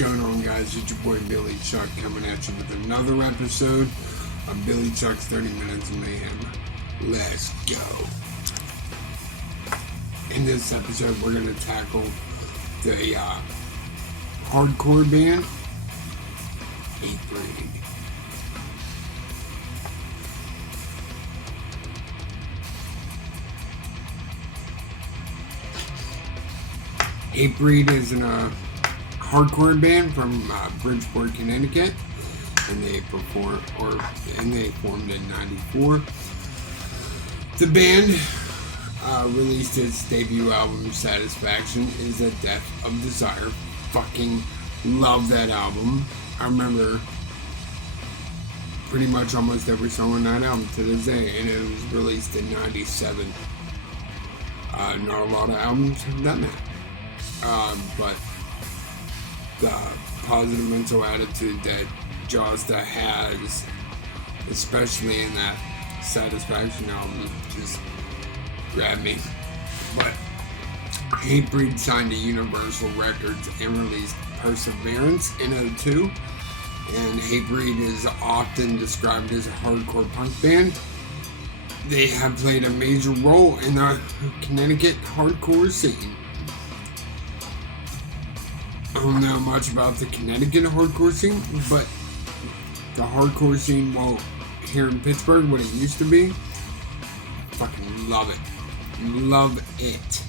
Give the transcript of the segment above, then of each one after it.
going on, guys? It's your boy Billy Chuck coming at you with another episode of Billy Chuck's 30 Minutes of Mayhem. Let's go. In this episode, we're going to tackle the hardcore band Hatebreed. Hatebreed is a hardcore band from Bridgeport, Connecticut, and they formed in '94. The band released its debut album, "Satisfaction Is the Death of Desire." Fucking love that album. I remember pretty much almost every song on that album to this day, and it was released in '97. Not a lot of albums have done that. But the positive mental attitude that Jazda has, especially in that Satisfaction album, just grabbed me. But Hatebreed signed to Universal Records and released Perseverance in '02. And Hatebreed is often described as a hardcore punk band. They have played a major role in the Connecticut hardcore scene. I don't know much about the Connecticut hardcore scene, but the hardcore scene, well, here in Pittsburgh, what it used to be, I fucking love it. Love it.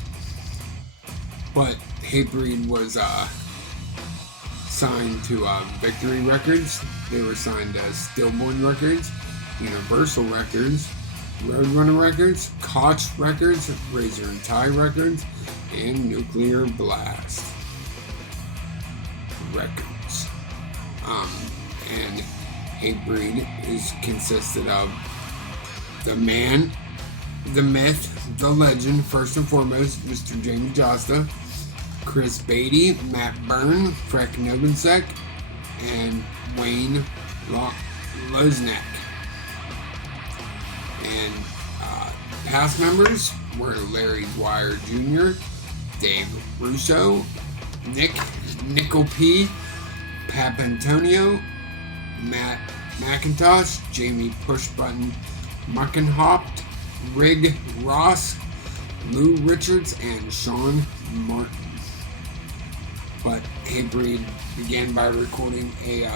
But Hatebreed was signed to Victory Records. They were signed to Stillborn Records, Universal Records, Roadrunner Records, Koch Records, Razor and Tie Records, and Nuclear Blast Records. And Hatebreed is consisted of the man, the myth, the legend, first and foremost, Mr. Jamie Jazda, Chris Beatty, Matt Byrne, Freck Novensek, and Wayne Loznak. And past members were Larry Dwyer Jr., Dave Russo, Nickel P, Pap Antonio, Matt McIntosh, Jamie Pushbutton Muckenhopt, Rig Ross, Lou Richards, and Sean Martin. But Hatebreed began by recording a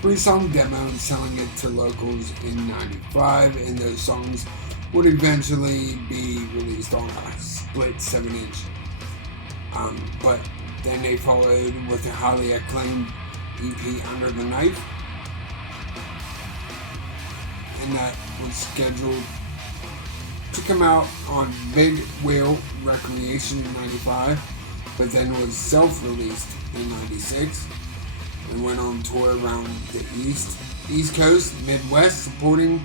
3-song demo and selling it to locals in '95, and those songs would eventually be released on a split 7-inch. But then they followed with a highly acclaimed EP, Under the Knife, and that was scheduled to come out on Big Whale Recreation in '95, but then was self-released in '96 and went on tour around the East Coast, Midwest, supporting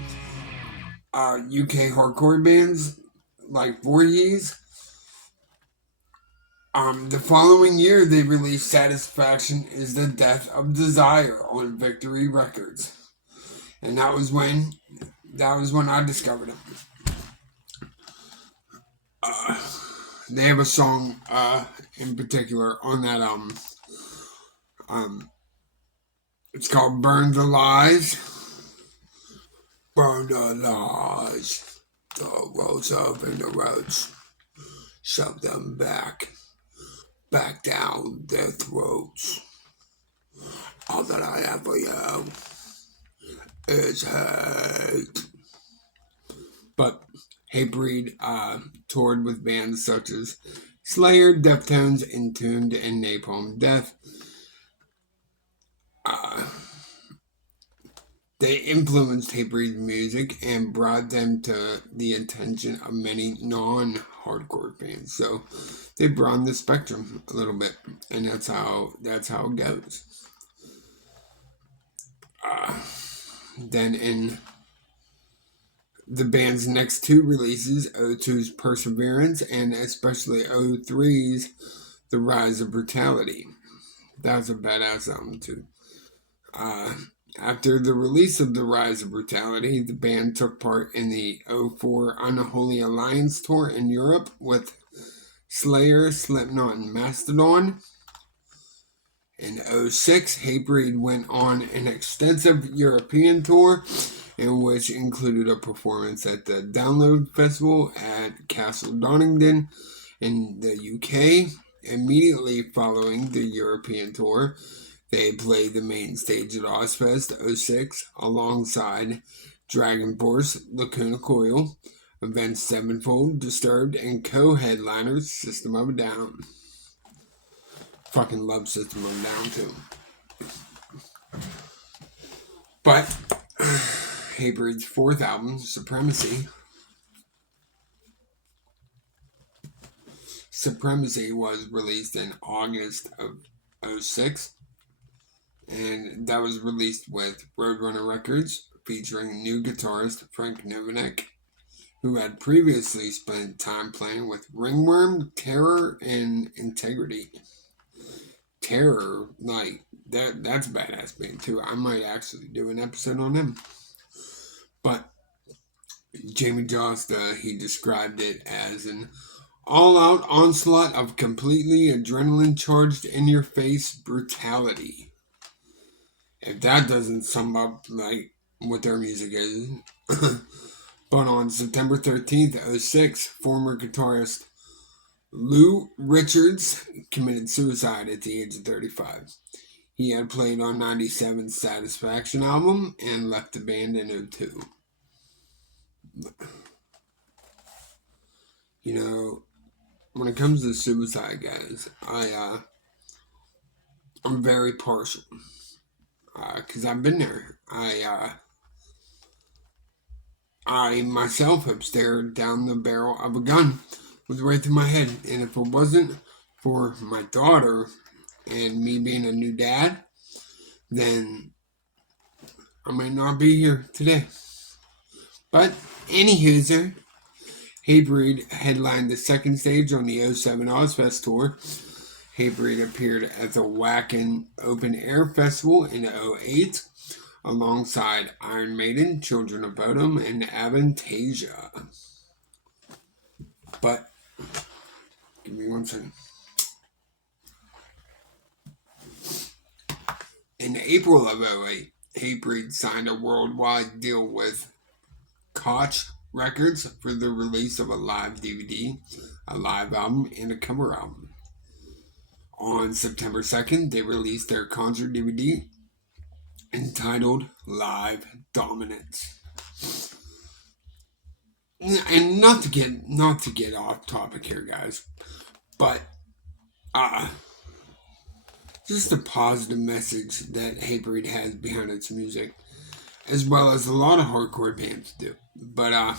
UK hardcore bands like Voorhees. The following year, they released Satisfaction Is the Death of Desire on Victory Records. And that was when I discovered them. They have a song in particular on that album. It's called Burn the Lies. Burn the lies. The roads up in the roads. Shove them back down their throats. All that I have for you is hate. But Hatebreed toured with bands such as Slayer, Deftones, Entombed, and Napalm Death. They influenced Hatebreed's music and brought them to the attention of many non-hardcore fans. So they broadened the spectrum a little bit, and that's how it goes. Then in the band's next two releases, '02's Perseverance and especially '03's The Rise of Brutality. That was a badass album too. After the release of The Rise of Brutality, the band took part in the '04 Unholy Alliance tour in Europe with Slayer, Slipknot, and Mastodon. In 2006, Hatebreed went on an extensive European tour, in which included a performance at the Download Festival at Castle Donington in the UK. Immediately following the European tour, they played the main stage at Ozfest 06 alongside Dragon Force, Lacuna Coil, Avenged Sevenfold, Disturbed, and co-headliners System of a Down. Fucking love System of a Down too. But Hatebreed's fourth album, Supremacy, was released in August of 06, and that was released with Roadrunner Records, featuring new guitarist Frank Novinek, who had previously spent time playing with Ringworm, Terror, and Integrity. Terror, like, that's a badass band too. I might actually do an episode on them. But Jamie Josta, he described it as an all-out onslaught of completely adrenaline-charged, in-your-face brutality. If that doesn't sum up, like, what their music is. But on September 13th, 06, former guitarist Lou Richards committed suicide at the age of 35. He had played on 97's Satisfaction album and left the band in 02. You know, when it comes to suicide, guys, I'm very partial. Because I've been there. I myself have stared down the barrel of a gun with right through my head. And if it wasn't for my daughter and me being a new dad, then I might not be here today. But anywho, Hatebreed headlined the second stage on the 07 Ozfest tour. Hatebreed appeared at the Wacken Open Air Festival in 08 alongside Iron Maiden, Children of Bodom, and Avantasia. But, give me one second. In April of 08, Hatebreed signed a worldwide deal with Koch Records for the release of a live DVD, a live album, and a cover album. On September 2nd, they released their concert DVD entitled Live Dominance. And not to get off topic here, guys, but just a positive message that Hatebreed has behind its music, as well as a lot of hardcore bands do. But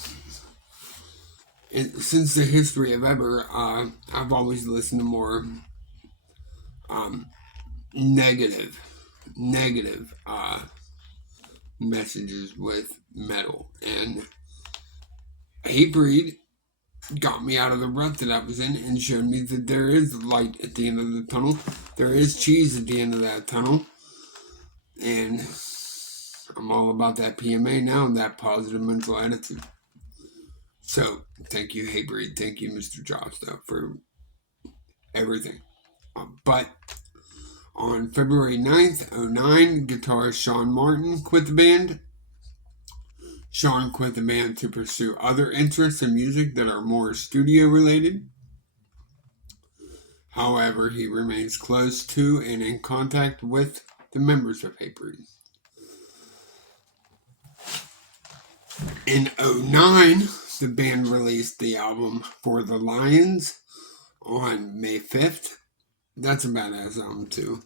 since the history of ever, I've always listened to more negative messages with metal, and Hatebreed got me out of the rut that I was in and showed me that there is light at the end of the tunnel. There is cheese at the end of that tunnel, and I'm all about that PMA now, that positive mental attitude. So, thank you, Hatebreed. Thank you, Mr. Josta, for everything. But on February 9th, 09, guitarist Sean Martin quit the band. Sean quit the band to pursue other interests in music that are more studio-related. However, he remains close to and in contact with the members of Hatebreed. In 09, the band released the album For the Lions on May 5th. That's a badass album too.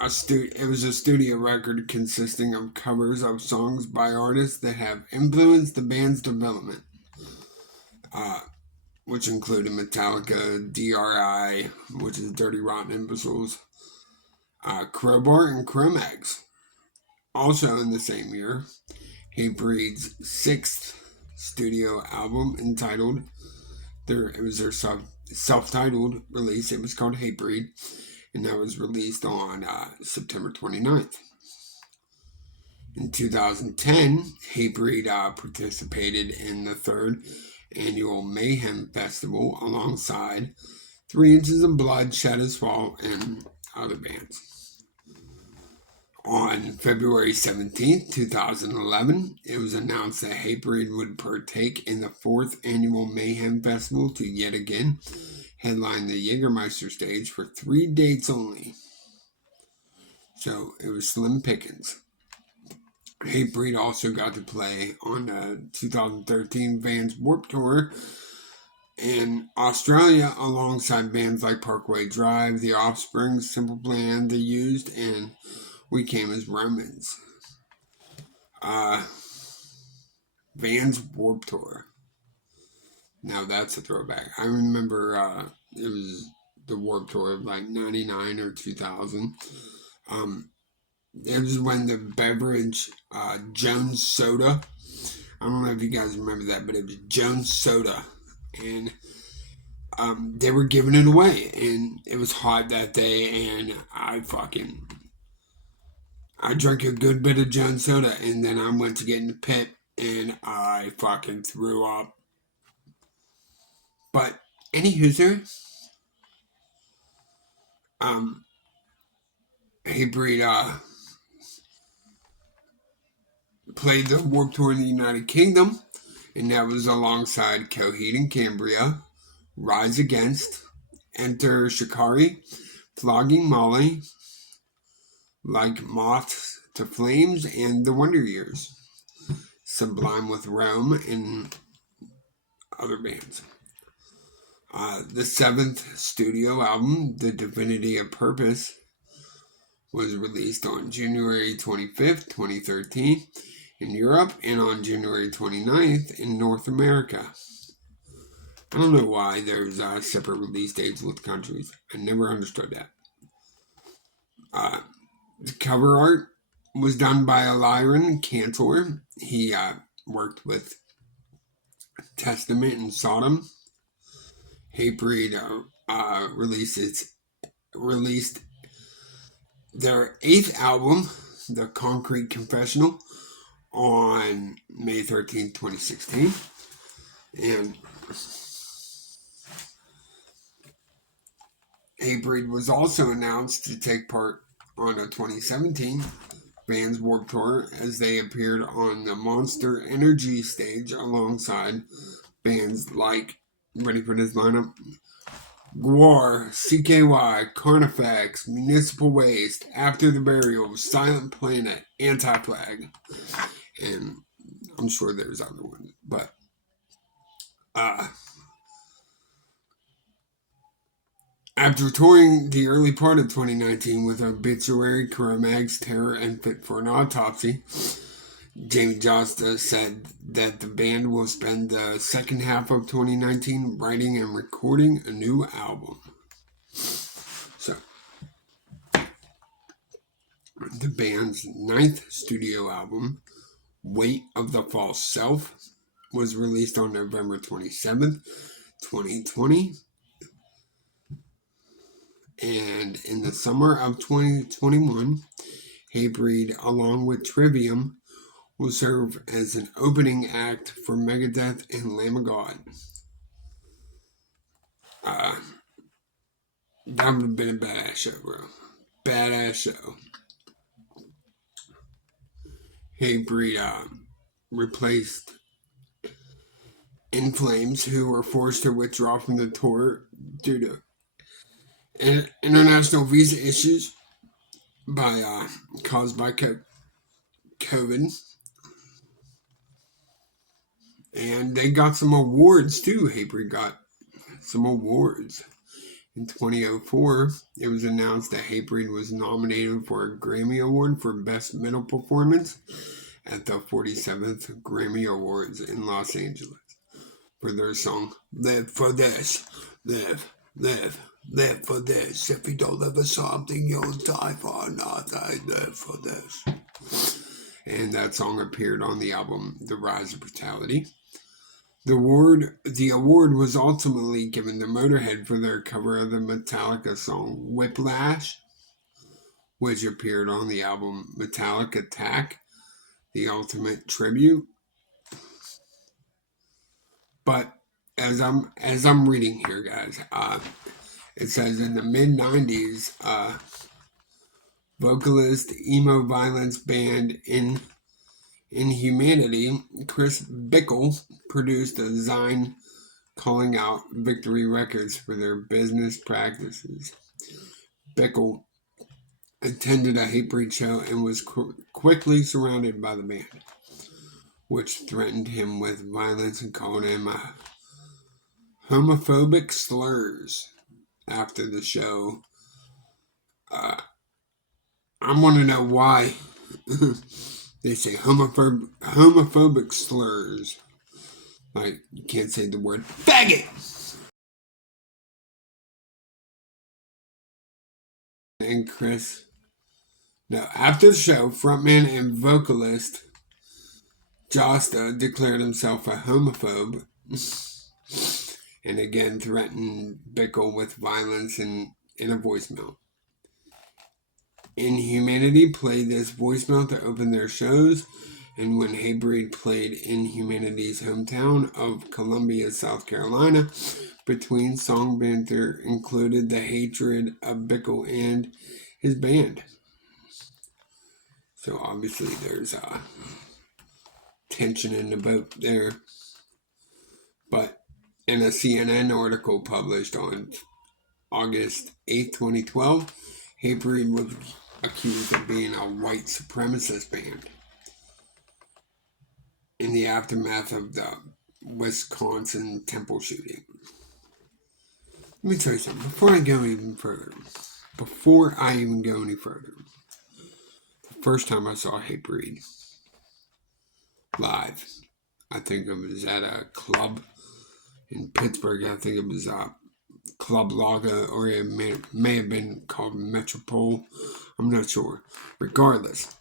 It was a studio record consisting of covers of songs by artists that have influenced the band's development, which included Metallica, DRI, which is Dirty Rotten Imbeciles, Crowbar, and Cro-Mags. Also in the same year, Hatebreed's sixth studio album entitled, it was their self-titled release. It was called Hatebreed, and that was released on September 29th. In 2010, Hatebreed participated in the third annual Mayhem Festival alongside 3 Inches of Blood, Shadows Fall, and other bands. On February 17th, 2011, it was announced that Hatebreed would partake in the 4th annual Mayhem Festival to yet again headline the Jägermeister stage for 3 dates only. So it was slim pickings. Hatebreed also got to play on the 2013 Vans Warped Tour in Australia alongside bands like Parkway Drive, The Offspring, Simple Plan, The Used, and We Came as Romans. Vans Warped Tour. Now that's a throwback. I remember it was the Warped Tour of like 99 or 2000. It was when the beverage Jones Soda, I don't know if you guys remember that, but it was Jones Soda, and they were giving it away, and it was hot that day, and I drank a good bit of Jones Soda, and then I went to get in the pit, and I fucking threw up. But anywho, Hatebreed played the Warped Tour in the United Kingdom, and that was alongside Coheed and Cambria, Rise Against, Enter Shikari, Flogging Molly, Like Moths to Flames, and The Wonder Years, Sublime with Rome, and other bands. The 7th studio album, The Divinity of Purpose, was released on January 25th, 2013 in Europe, and on January 29th in North America. I don't know why there's separate release dates with countries. I never understood that. The cover art was done by Lyron Cantor. He worked with Testament and Sodom. Hatebreed released their 8th album, The Concrete Confessional, on May 13th, 2016. And Hatebreed was also announced to take part on a 2017 Vans Warped Tour as they appeared on the Monster Energy stage alongside bands like, ready for this lineup, Gwar, CKY, Carnifex, Municipal Waste, After the Burial, Silent Planet, Anti-Flag, and I'm sure there's other ones, but after touring the early part of 2019 with Obituary, Cro-Mags, Terror, and Fit for an Autopsy, Jamie Josta said that the band will spend the second half of 2019 writing and recording a new album. So, the band's 9th studio album, Weight of the False Self, was released on November 27th, 2020. And in the summer of 2021, Hatebreed, along with Trivium, will serve as an opening act for Megadeth and Lamb of God. That would have been a badass show, bro. Badass show. Hatebreed replaced In Flames, who were forced to withdraw from the tour due to international visa issues caused by COVID. And they got some awards too. Hatebreed got some awards. In 2004, it was announced that Hatebreed was nominated for a Grammy Award for Best Metal Performance at the 47th Grammy Awards in Los Angeles for their song Live for This. Live for this. If you don't live for something, you'll die for nothing. Live for this. And that song appeared on the album The Rise of Brutality. The award was ultimately given to Motorhead for their cover of the Metallica song Whiplash, which appeared on the album Metallic Attack, The Ultimate Tribute. But as I'm reading here, guys, it says in the mid-90s, vocalist emo violence band Inhumanity, Chris Bickle, produced a design calling out Victory Records for their business practices. Bickle attended a Hatebreed show and was quickly surrounded by the band, which threatened him with violence and called him homophobic slurs after the show. I want to know why they say homophobic slurs. Like, you can't say the word faggot. And after the show, frontman and vocalist Josta declared himself a homophobe and again threatened Bickle with violence in a voicemail. Inhumanity played this voicemail to open their shows, and when Hatebreed played in Humanity's hometown of Columbia, South Carolina, between song banter included the hatred of Bickle and his band. So obviously there's tension in the boat there. But in a CNN article published on August 8, 2012, Hatebreed was accused of being a white supremacist band in the aftermath of the Wisconsin temple shooting. Let me tell you something, before I go any further, the first time I saw Hatebreed live, I think it was at a club in Pittsburgh. I think it was Club Laga, or it may have been called Metropole. I'm not sure. Regardless,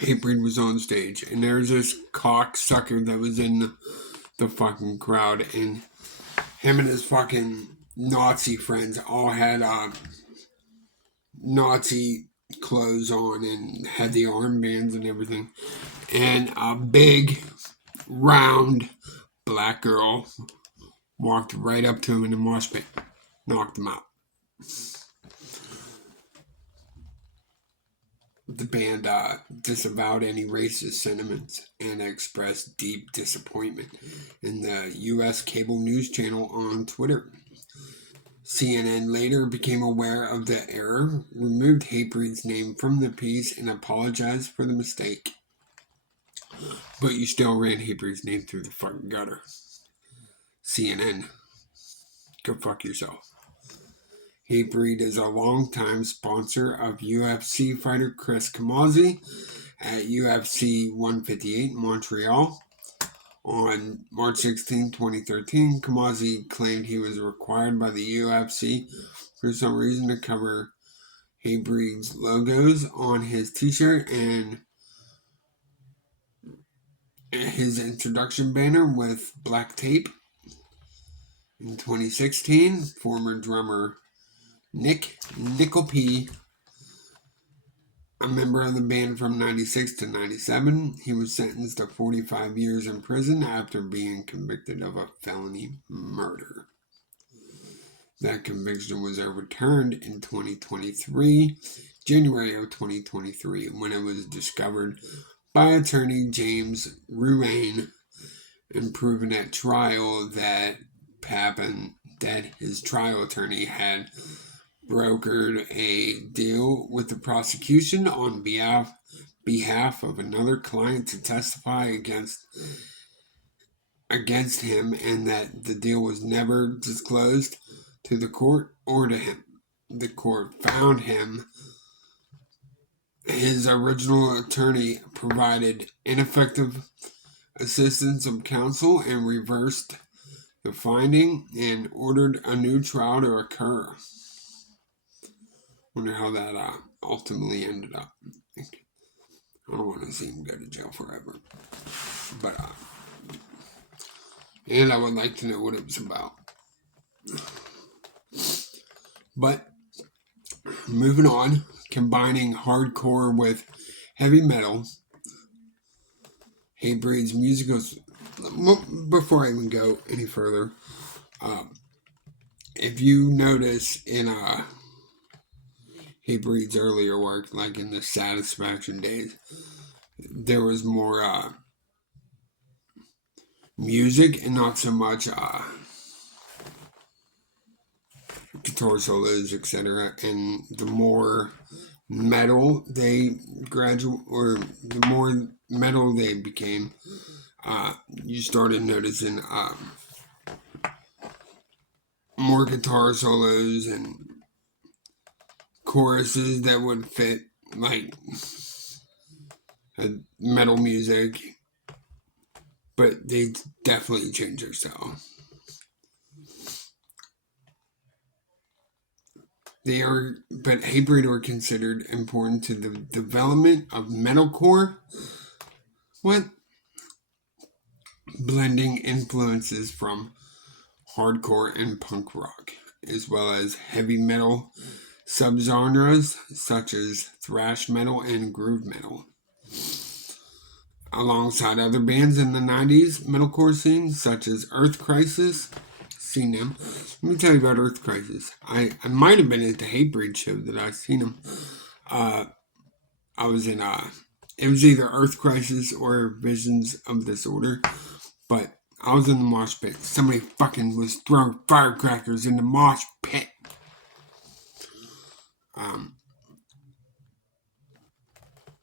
Hatebreed was on stage, and there was this cocksucker that was in the fucking crowd, and him and his fucking Nazi friends all had Nazi clothes on and had the armbands and everything, and a big, round, black girl walked right up to him in the mosh pit, knocked him out. The band disavowed any racist sentiments and expressed deep disappointment in the U.S. cable news channel on Twitter. CNN later became aware of the error, removed Hatebreed's name from the piece, and apologized for the mistake. But you still ran Hatebreed's name through the fucking gutter. CNN. Go fuck yourself. Hatebreed is a longtime sponsor of UFC fighter Chris Camozzi at UFC 158 in Montreal. On March 16, 2013, Camozzi claimed he was required by the UFC for some reason to cover Hatebreed's logos on his t-shirt and his introduction banner with black tape. In 2016, former drummer Nickel P, a member of the band from 96 to 97, he was sentenced to 45 years in prison after being convicted of a felony murder. That conviction was overturned in January of 2023, when it was discovered by attorney James Ruane and proven at trial that his trial attorney had brokered a deal with the prosecution on behalf of another client to testify against him, and that the deal was never disclosed to the court or to him. The court found his original attorney provided ineffective assistance of counsel and reversed the finding and ordered a new trial to occur. Wonder how that ultimately ended up. I don't want to see him go to jail forever. But, and I would like to know what it was about. But, moving on, combining hardcore with heavy metal, Hatebreed's musical... Before I even go any further, if you notice in Hatebreed's earlier work, like in the Satisfaction days, there was more music and not so much guitar solos, etc. And the more metal they the more metal they became, you started noticing more guitar solos and choruses that would fit like metal music, but they definitely changed their style. But Hatebreed are considered important to the development of metalcore. What? Blending influences from hardcore and punk rock, as well as heavy metal subgenres such as thrash metal and groove metal. Alongside other bands in the 90s metalcore scene, such as Earth Crisis. Seen them. Let me tell you about Earth Crisis. I might have been at the Hatebreed show that I seen them. I was in it was either Earth Crisis or Visions of Disorder, but I was in the mosh pit. Somebody fucking was throwing firecrackers in the mosh pit.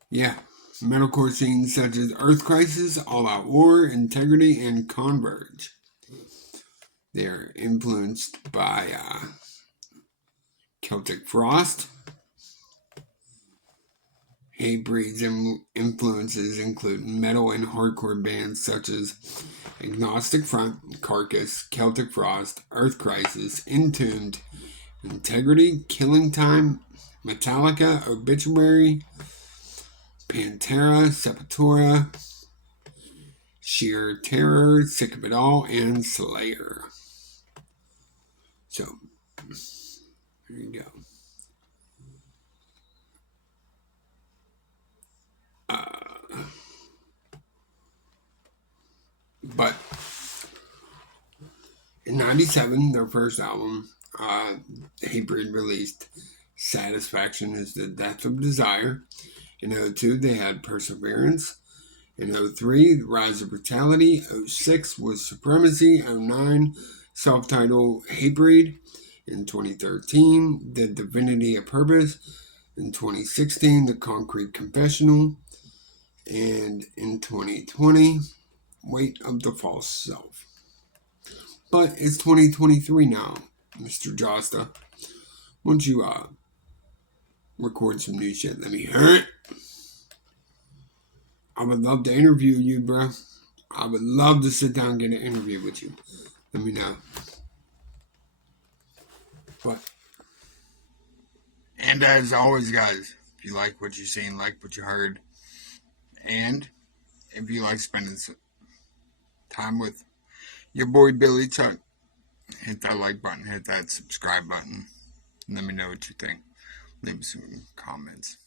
Yeah. Metalcore scenes such as Earth Crisis, All Out War, Integrity, and Converge. They are influenced by Celtic Frost. Hatebreed's influences include metal and hardcore bands such as Agnostic Front, Carcass, Celtic Frost, Earth Crisis, Entombed, Integrity, Killing Time, Metallica, Obituary, Pantera, Sepultura, Sheer Terror, Sick of It All, and Slayer. So, there you go. But in '97, their first album, Hatebreed released Satisfaction is the Death of Desire. In '02, they had Perseverance. In '03, The Rise of Brutality. '06 was Supremacy. '09, self-titled Hatebreed. In 2013, The Divinity of Purpose. In 2016, The Concrete Confessional. And in 2020, Weight of the False Self. But it's 2023 now, Mr. Josta. Why don't you record some new shit? Let me hear it. I would love to interview you, bro. I would love to sit down and get an interview with you. Let me know. But, and as always, guys, if you like what you seen, like what you heard, and if you like spending some time with your boy Billy Chuck, hit that like button, hit that subscribe button. Let me know what you think. Leave me some comments.